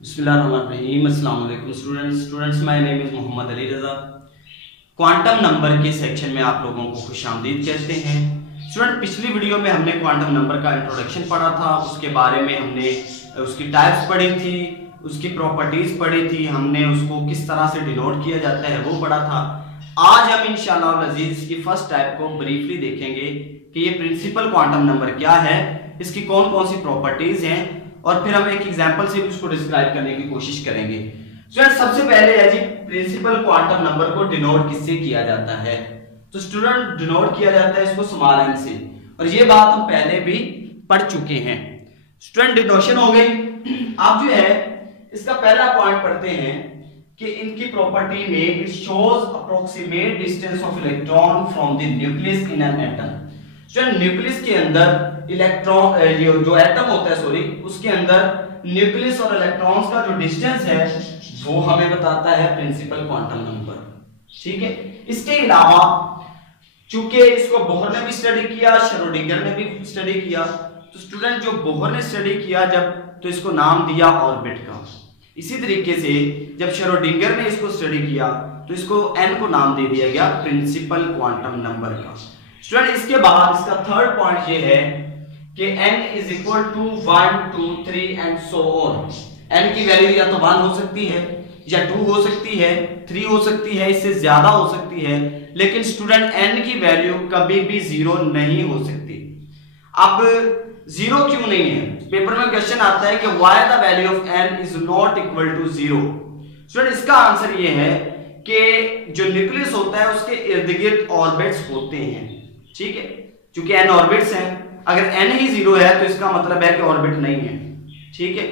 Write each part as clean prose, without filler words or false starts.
बिस्मिल्लाहिर्रहमानिर्रहीम। अस्सलाम वालेकुम students my name is Mohammad Ali Raza. Quantum number के सेक्शन में आप लोगों को खुशामदीद कहते हैं। स्टूडेंट, पिछली वीडियो में हमने क्वांटम नंबर का इंट्रोडक्शन पढ़ा था, उसके बारे में हमने उसकी टाइप्स पढ़ी थी, उसकी प्रॉपर्टीज पढ़ी थी, हमने उसको किस तरह से डिनोट किया जाता है वो पढ़ा था। आज हम इंशाअल्लाह अज़ीज़ इसकी फर्स्ट टाइप को ब्रीफली देखेंगे कि ये प्रिंसिपल क्वांटम नंबर क्या है, इसकी कौन कौन सी प्रॉपर्टीज हैं, और फिर हम एक एग्जांपल से भी उसको डिस्क्राइब करने की कोशिश करेंगे। स्टूडेंट, सबसे पहले है जी प्रिंसिपल क्वांटम नंबर को डिनोट किससे किया जाता है? तो स्टूडेंट, डिनोट किया जाता है इसको स्मॉल एन से, और ये बात हम पहले भी पढ़ चुके हैं। स्टूडेंट, डिनोशन हो गई। अब जो है इसका पहला पॉइंट पढ़ते हैं कि इनकी प्रॉपर्टी में it shows approximate distance of electron from the nucleus in an atom. Student, nucleus के अंदर इलेक्ट्रॉन जो एटम होता है उसके अंदर न्यूक्लियस और इलेक्ट्रॉन्स का जो डिस्टेंस है वो हमें बताता है प्रिंसिपल क्वांटम नंबर। ठीक है, इसके अलावा चूंकि इसको बोहर ने भी स्टडी किया, श्रोडिंगर ने भी स्टडी किया, तो स्टूडेंट जो बोहर ने स्टडी किया जब, तो इसको नाम दिया ऑर्बिट का। इसी तरीके से जब श्रोडिंगर ने इसको स्टडी किया तो इसको एन को नाम दे दिया गया प्रिंसिपल क्वांटम नंबर का। स्टूडेंट, इसके बाद इसका थर्ड पॉइंट ये है कि n is equal to 1 2 3 and so on. n की वैल्यू या तो 1 हो सकती है, या 2 हो सकती है, 3 हो सकती है, इससे ज्यादा हो सकती है, लेकिन स्टूडेंट n की वैल्यू कभी भी 0 नहीं हो सकती। अब 0 क्यों नहीं है? पेपर में क्वेश्चन आता है कि why the value of n is not equal to 0। Student, इसका आंसर ये है कि जो न्यूक्लियस होता है उसके इर्द गिर्द ऑर्बिट्स होते हैं। ठीक है, क्योंकि n ऑर्बिट्स हैं, अगर n ही 0 है तो इसका मतलब है कि ऑर्बिट नहीं है। ठीक है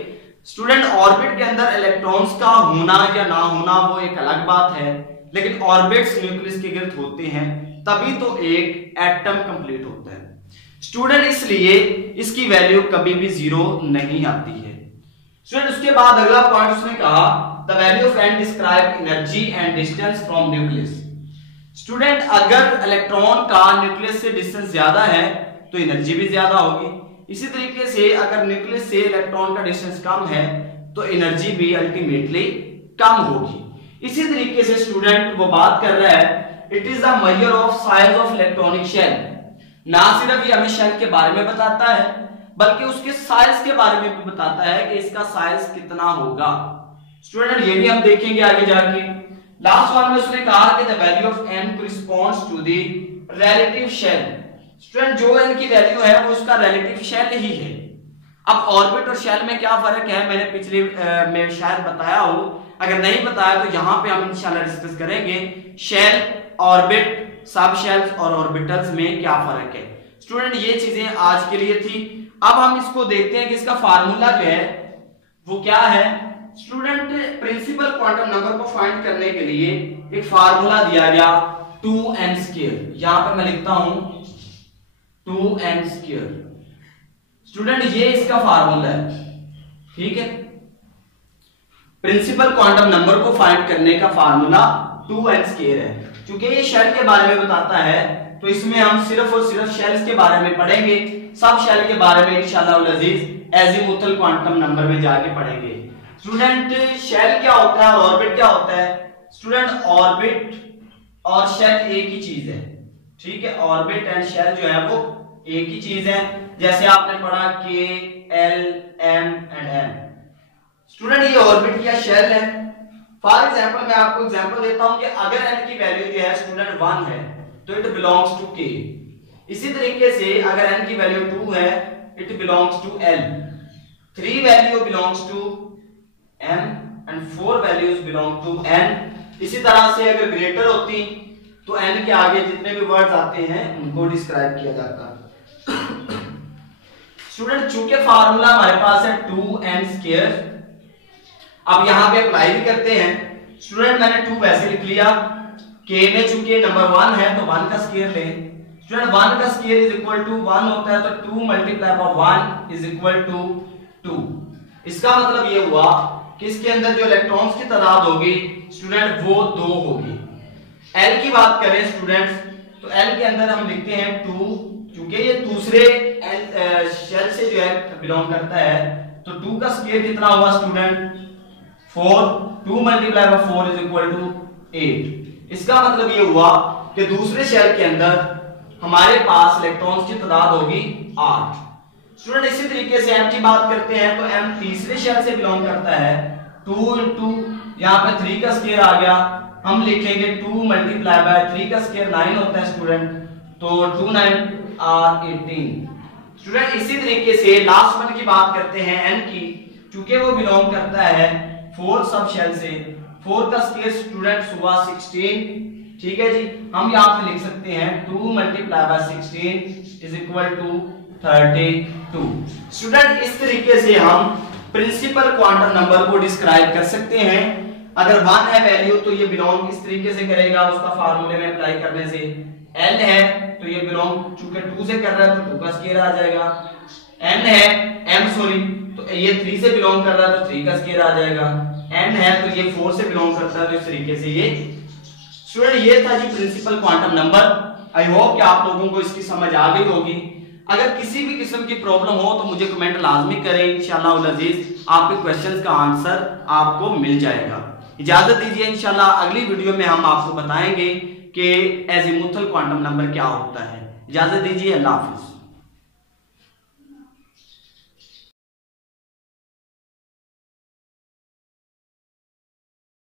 स्टूडेंट, ऑर्बिट के अंदर इलेक्ट्रॉन्स का होना या ना होना वो एक अलग बात है, लेकिन ऑर्बिट्स न्यूक्लियस के गिर्द होते हैं, तभी तो एक एटम कंप्लीट होता है। स्टूडेंट, इसलिए इसकी वैल्यू कभी भी 0 नहीं आती है। स्टूडेंट, उसके बाद अगला पॉइंट उसने कहा the value of n describe energy and distance from nucleus. Student, अगर इलेक्ट्रॉन का न्यूक्लियस से डिस्टेंस ज्यादा है तो एनर्जी भी ज्यादा होगी। इसी तरीके से अगर न्यूक्लियस से इलेक्ट्रॉन का डिस्टेंस कम है तो एनर्जी भी अल्टीमेटली कम होगी। इसी तरीके से स्टूडेंट वो बात कर रहा है it is the measure of size of electronic shell. ना सिर्फ ये हमें शेल के बारे में बताता है बल्कि उसके साइज के बारे में भी बताता है कि इसका साइज कितना होगा। स्टूडेंट, ये भी हम देखेंगे आगे जाके। लास्ट वन में उसने कहा कि the value of n corresponds to the relative shell. Student, जो n की वैल्यू है वो उसका रिलेटिव शेल ही है। अब ऑर्बिट और शेल में क्या फर्क है मैंने पिछले में शायद बताया हो, अगर नहीं बताया तो यहाँ पे हम इंशाल्लाह डिस्कस करेंगे शेल, ऑर्बिट, सब शेल्स और ऑर्बिटल्स में क्या फर्क है। स्टूडेंट, ये चीजें आज के लिए थी। अब हम इसको देखते हैं कि इसका फार्मूला जो है वो क्या है। स्टूडेंट, प्रिंसिपल क्वांटम नंबर को फाइंड करने के लिए एक फार्मूला दिया गया 2n²। यहां पर मैं लिखता हूं 2n²। स्टूडेंट, ये इसका फार्मूला है। ठीक है, प्रिंसिपल क्वांटम नंबर को फाइंड करने का फार्मूला 2n² है। क्योंकि ये शेल के बारे में बताता है तो इसमें हम सिर्फ और सिर्फ शेल्स के बारे में पढ़ेंगे, सब शेल के बारे में इंशाअल्लाह अज़ीज एजीमुथल क्वांटम नंबर में जाके पढ़ेंगे। स्टूडेंट, शेल क्या होता है और ऑर्बिट क्या होता है? स्टूडेंट, ऑर्बिट और शेल एक ही चीज है। ठीक है, ऑर्बिट एंड शेल जो है वो एक ही चीज है, जैसे आपने पढ़ा के L M and M. Student, ये ऑर्बिट या शेल है। फॉर एग्जांपल मैं आपको एग्जांपल देता हूं कि अगर n की वैल्यू जो है स्टूडेंट 1 है तो इट बिलोंग्स टू k। इसी तरीके से अगर n की वैल्यू 2 है it belongs to l, 3 value belongs to m and 4 values belong to n। इसी तरह से अगर ग्रेटर होती तो n के आगे जितने भी वर्ड्स आते हैं उनको डिस्क्राइब किया जाता। स्टूडेंट, चूंकि फार्मूला हमारे पास है 2n², अब यहां पे अप्लाई भी करते हैं। स्टूडेंट, मैंने 2 वैसे लिख लिया, k में चूंकि नंबर 1 है तो 1 का स्क्वायर लें। स्टूडेंट, 1 का स्क्वायर इज इक्वल टू 1 होता है तो 2 multiply by 1 is equal to 2। इसका मतलब ये हुआ कि इसके अंदर जो इलेक्ट्रॉन्स की तादाद होगी स्टूडेंट वो 2 होगी। l की बात करें स्टूडेंट्स तो l के अंदर हम लिखते हैं 2, क्योंकि ये दूसरे शेल से जो है बिलोंग करता है तो 2 का स्क्वायर कितना हुआ student 4, 2 multiply by 4 is equal to 8। इसका मतलब ये हुआ कि दूसरे शेल के अंदर हमारे पास इलेक्ट्रॉन्स की तादाद होगी 8। स्टूडेंट इसी तरीके से m की बात करते हैं तो m तीसरे शेल से बिलोंग करता है। 2 इंटू यहाँ पे 3 का स्क्वायर आ गया, हम लिखेंगे 2 मल्टीप्लाई बाय 3 का स्क्वायर 9 होता है स्टूडेंट, तो 2 9 आर 18। स्टूडेंट इसी तरीके से लास्ट वन की बात करते हैं n की, क्योंकि वो बिलोंग करता है 4 सब शेल से। 4 का स्क्वायर स्टूडेंट हुआ 16, ठीक है जी। हम यहाँ पे लिख सकते हैं 2 multiply by 16 is equal to 32। Student इस तरीके से हम प्रिंसिपल क्वांटम नंबर को डिस्क्राइब कर सकते हैं। अगर 1 है वैल्यू तो ये बिलोंग इस तरीके से करेगा, उसका फार्मूले में अप्लाई करने से। n है तो ये बिलोंग चूंकि 2 से कर रहा है तो 2 का स्क्वायर आ जाएगा। n है तो ये 3 से बिलोंग कर रहा है तो 3 का स्क्वायर आ जाएगा। n है तो ये 4 से बिलोंग करता है तो इस तरीके से ये। स्टूडेंट ये था जी principal quantum number. I hope कि आप लोगों को इसकी समझ आ गई होगी। अगर किसी भी किस्म की प्रॉब्लम हो तो मुझे कमेंट लाजमी करें, इंशाल्लाह अजीज आपके क्वेश्चंस का आंसर आपको मिल जाएगा। इजाजत दीजिए, इंशाल्लाह अगली वीडियो में हम आपको बताएंगे कि एजीमुथल क्वांटम नंबर क्या होता है। इजाजत दीजिए, अल्लाह हाफिज।